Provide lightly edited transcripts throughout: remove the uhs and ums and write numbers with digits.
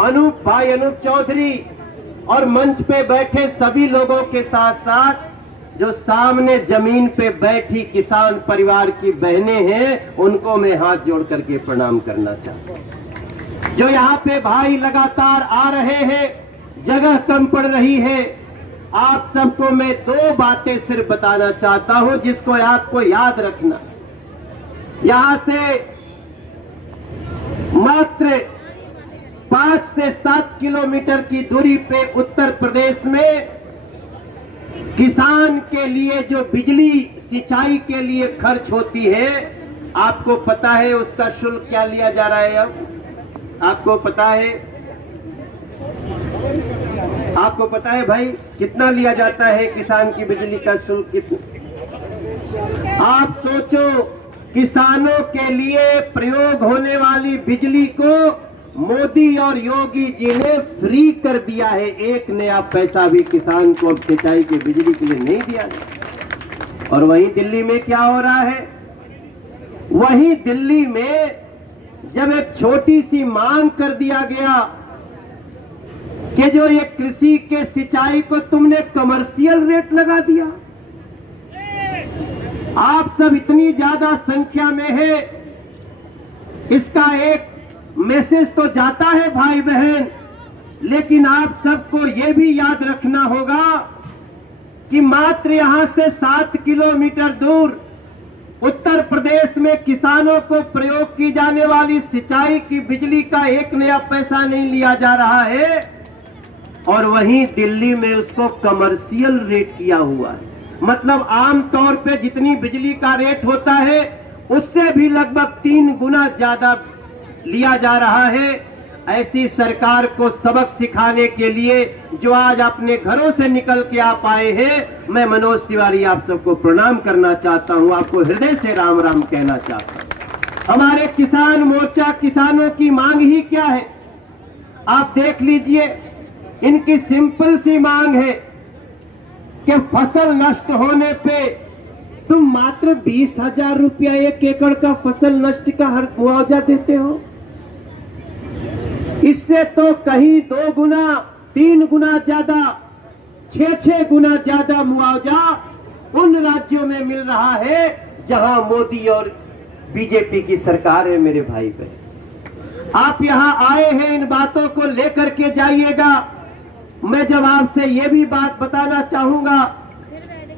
अनूप भाई अनूप चौधरी और मंच पे बैठे सभी लोगों के साथ साथ जो सामने जमीन पे बैठी किसान परिवार की बहनें हैं, उनको मैं हाथ जोड़ करके प्रणाम करना चाहता हूं। जो यहाँ पे भाई लगातार आ रहे हैं, जगह कम पड़ रही है, आप सबको मैं दो बातें सिर्फ बताना चाहता हूं जिसको आपको याद रखना। यहां से मात्र 5 से 7 किलोमीटर की दूरी पे उत्तर प्रदेश में किसान के लिए जो बिजली सिंचाई के लिए खर्च होती है, आपको पता है उसका शुल्क क्या लिया जा रहा है? अब आपको पता है? आपको पता है भाई कितना लिया जाता है किसान की बिजली का शुल्क? कितना? आप सोचो, किसानों के लिए प्रयोग होने वाली बिजली को मोदी और योगी जी ने फ्री कर दिया है। एक नया पैसा भी किसान को अब सिंचाई की बिजली के लिए नहीं दिया गया। और वहीं दिल्ली में क्या हो रहा है? वहीं दिल्ली में जब एक छोटी सी मांग कर दिया गया कि जो ये कृषि के सिंचाई को तुमने कमर्शियल रेट लगा दिया, आप सब इतनी ज्यादा संख्या में है, इसका एक मैसेज तो जाता है भाई बहन, लेकिन आप सबको यह भी याद रखना होगा कि मात्र यहां से 7 किलोमीटर दूर उत्तर प्रदेश में किसानों को प्रयोग की जाने वाली सिंचाई की बिजली का एक नया पैसा नहीं लिया जा रहा है, और वहीं दिल्ली में उसको कमर्शियल रेट किया हुआ है। मतलब आमतौर पे जितनी बिजली का रेट होता है उससे भी लगभग 3 गुना ज्यादा लिया जा रहा है। ऐसी सरकार को सबक सिखाने के लिए जो आज अपने घरों से निकल के आप आए हैं, मैं मनोज तिवारी आप सबको प्रणाम करना चाहता हूं, आपको हृदय से राम राम कहना चाहता हूं। हमारे किसान मोर्चा किसानों की मांग ही क्या है? आप देख लीजिए, इनकी सिंपल सी मांग है कि फसल नष्ट होने पे तुम मात्र 20,000 रुपया 1 एकड़ का फसल नष्ट का हर मुआवजा देते हो। इससे तो कहीं 2 गुना 3 गुना ज्यादा, 6 गुना ज्यादा मुआवजा उन राज्यों में मिल रहा है जहां मोदी और बीजेपी की सरकार है। मेरे भाई बहन, आप यहां आए हैं, इन बातों को लेकर के जाइएगा। मैं जब आपसे यह भी बात बताना चाहूंगा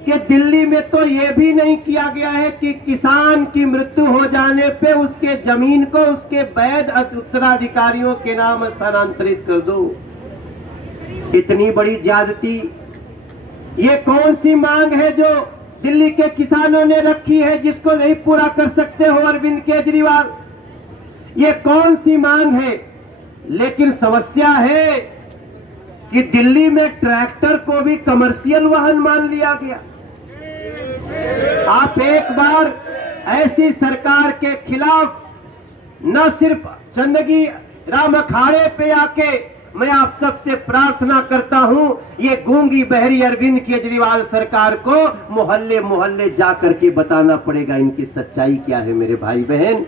कि दिल्ली में तो यह भी नहीं किया गया है कि किसान की मृत्यु हो जाने पे उसके जमीन को उसके वैध उत्तराधिकारियों के नाम स्थानांतरित कर दो। इतनी बड़ी ज्यादती, ये कौन सी मांग है जो दिल्ली के किसानों ने रखी है जिसको नहीं पूरा कर सकते हो अरविंद केजरीवाल? ये कौन सी मांग है? लेकिन समस्या है कि दिल्ली में ट्रैक्टर को भी कमर्शियल वाहन मान लिया गया। आप एक बार ऐसी सरकार के खिलाफ न सिर्फ चंदगी राम अखाड़े पे आके मैं आप सबसे प्रार्थना करता हूं, ये गूंगी बहरी अरविंद केजरीवाल सरकार को मोहल्ले मोहल्ले जा करके बताना पड़ेगा इनकी सच्चाई क्या है। मेरे भाई बहन,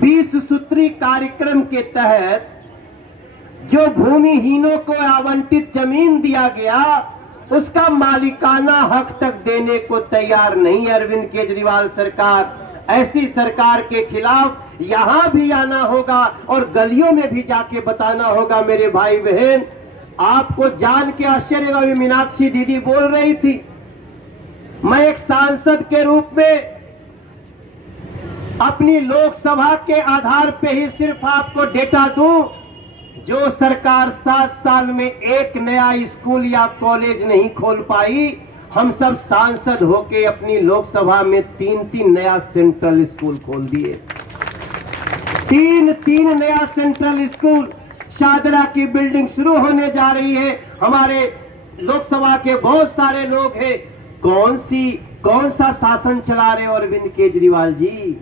20 सूत्री कार्यक्रम के तहत जो भूमिहीनों को आवंटित जमीन दिया गया, उसका मालिकाना हक तक देने को तैयार नहीं अरविंद केजरीवाल सरकार। ऐसी सरकार के खिलाफ यहां भी आना होगा और गलियों में भी जाके बताना होगा। मेरे भाई बहन, आपको जान के आश्चर्य होगा, मीनाक्षी दीदी बोल रही थी, मैं एक सांसद के रूप में अपनी लोकसभा के आधार पे ही सिर्फ आपको डेटा दूं, जो सरकार 7 साल में एक नया स्कूल या कॉलेज नहीं खोल पाई, हम सब सांसद होके अपनी लोकसभा में 3 नया सेंट्रल स्कूल खोल दिए। 3 नया सेंट्रल स्कूल, शादरा की बिल्डिंग शुरू होने जा रही है। हमारे लोकसभा के बहुत सारे लोग हैं, कौन सा शासन चला रहे हो अरविंद केजरीवाल जी?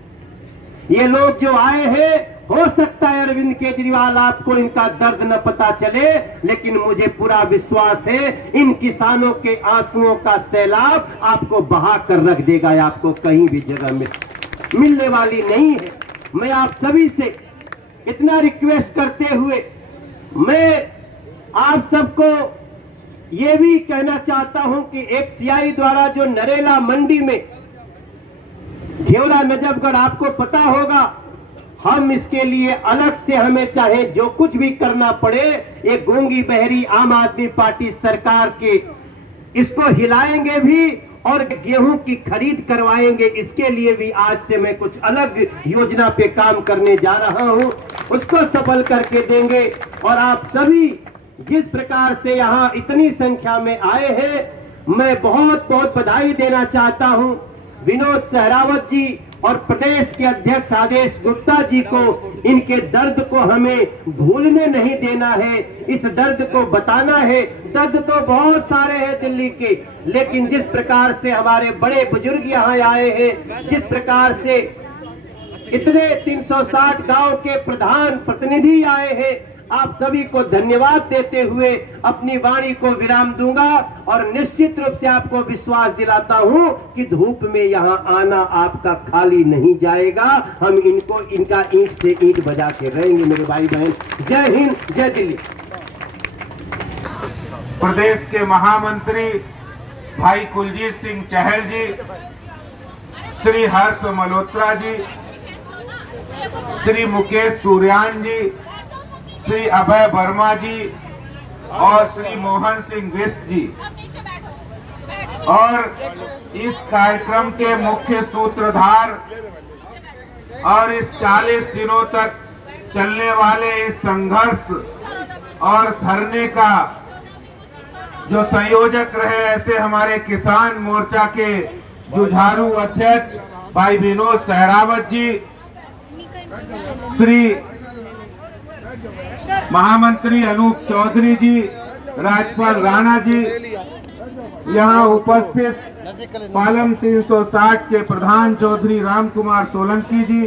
ये लोग जो आए हैं, हो सकता है अरविंद केजरीवाल आपको इनका दर्द न पता चले, लेकिन मुझे पूरा विश्वास है इन किसानों के आंसुओं का सैलाब आपको बहा कर रख देगा। आपको कहीं भी जगह मिलने वाली नहीं है। मैं आप सभी से इतना रिक्वेस्ट करते हुए मैं आप सबको ये भी कहना चाहता हूं कि एफसीआई द्वारा जो नरेला मंडी में घेवड़ा नजफगढ़, आपको पता होगा, हम इसके लिए अलग से हमें चाहे जो कुछ भी करना पड़े, ये गूंगी बहरी आम आदमी पार्टी सरकार के इसको हिलाएंगे भी और गेहूं की खरीद करवाएंगे। इसके लिए भी आज से मैं कुछ अलग योजना पे काम करने जा रहा हूं, उसको सफल करके देंगे। और आप सभी जिस प्रकार से यहां इतनी संख्या में आए हैं, मैं बहुत बहुत बधाई देना चाहता हूं विनोद सहरावत जी और प्रदेश के अध्यक्ष आदेश गुप्ता जी को। इनके दर्द को हमें भूलने नहीं देना है, इस दर्द को बताना है। दर्द तो बहुत सारे हैं दिल्ली के, लेकिन जिस प्रकार से हमारे बड़े बुजुर्ग यहाँ आए हैं, जिस प्रकार से इतने 360 गांव के प्रधान प्रतिनिधि आए हैं, आप सभी को धन्यवाद देते हुए अपनी वाणी को विराम दूंगा और निश्चित रूप से आपको विश्वास दिलाता हूं कि धूप में यहां आना आपका खाली नहीं जाएगा। हम इनको इनका ईंट से ईंट बजा के रहेंगे मेरे भाई बहन। जय हिंद, जय दिल्ली। प्रदेश के महामंत्री भाई कुलजीत सिंह चहल जी, श्री हर्ष मल्होत्रा जी, श्री मुकेश सूर्यान जी, श्री अभय वर्मा जी और श्री मोहन सिंह बिष्ट जी, और इस कार्यक्रम के मुख्य सूत्रधार और इस 40 दिनों तक चलने वाले इस संघर्ष और धरने का जो संयोजक रहे, ऐसे हमारे किसान मोर्चा के जुझारू अध्यक्ष भाई विनोद सहरावत जी, श्री महामंत्री अनूप चौधरी जी, राजपाल राणा जी, यहाँ उपस्थित पालम 360 के प्रधान चौधरी राम कुमार सोलंकी जी,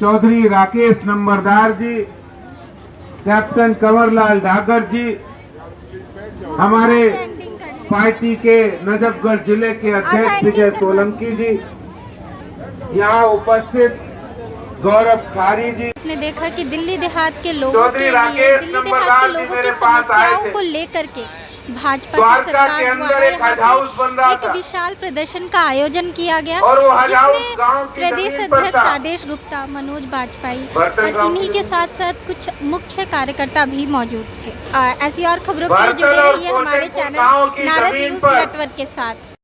चौधरी राकेश नंबरदार जी, कैप्टन कंवरलाल डागर जी, हमारे पार्टी के नजफगढ़ जिले के अध्यक्ष विजय सोलंकी जी, यहाँ उपस्थित गौरव खारी जी। ने देखा कि दिल्ली देहात के लोगों के लिए, दिल्ली देहात के लोगों की समस्याओं को लेकर के भाजपा की सरकार द्वारा एक विशाल प्रदर्शन का आयोजन किया गया, जिसमें प्रदेश अध्यक्ष आदेश गुप्ता, मनोज बाजपेयी और इन्हीं के साथ साथ कुछ मुख्य कार्यकर्ता भी मौजूद थे। ऐसी और खबरों के लिए जुड़े रहिए हमारे चैनल नारद न्यूज नेटवर्क के साथ।